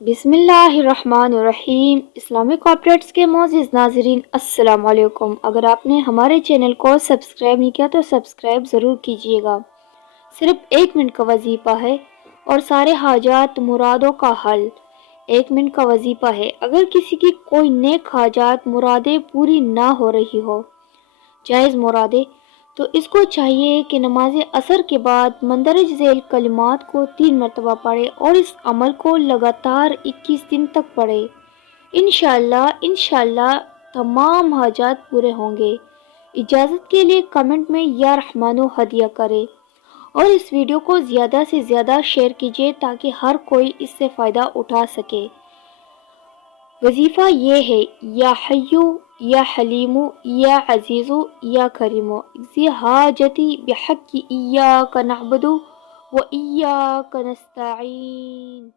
بسم اللہ الرحمن الرحیم۔ اسلامک کوآپریٹس کے معزز ناظرین، السلام علیکم۔ اگر آپ نے ہمارے چینل کو سبسکرائب نہیں کیا تو سبسکرائب ضرور کیجیے گا۔ صرف 1 منٹ کا وظیفہ ہے اور سارے حاجات مرادوں کا حل۔ 1 منٹ کا وظیفہ ہے۔ اگر کسی کی کوئی نیک حاجات مرادیں پوری نہ ہو رہی ہو، جائز مرادیں، تو اس کو چاہیے کہ نماز عصر کے بعد مندرجہ ذیل کلمات کو 3 مرتبہ پڑھے اور اس عمل کو لگاتار 21 دن تک پڑھے۔ انشاءاللہ تمام حاجات پورے ہوں گے۔ اجازت کے لیے کمنٹ میں یا رحمانو ہدیہ کرے اور اس ویڈیو کو زیادہ سے زیادہ شیئر کیجیے تاکہ ہر کوئی اس سے فائدہ اٹھا سکے۔ وظیفہ یہ ہے: یا حیو یا حلیمو یا عزیزو یا کریمو اقضی حاجتی بحق ایاک نعبد و ایاک نستعین۔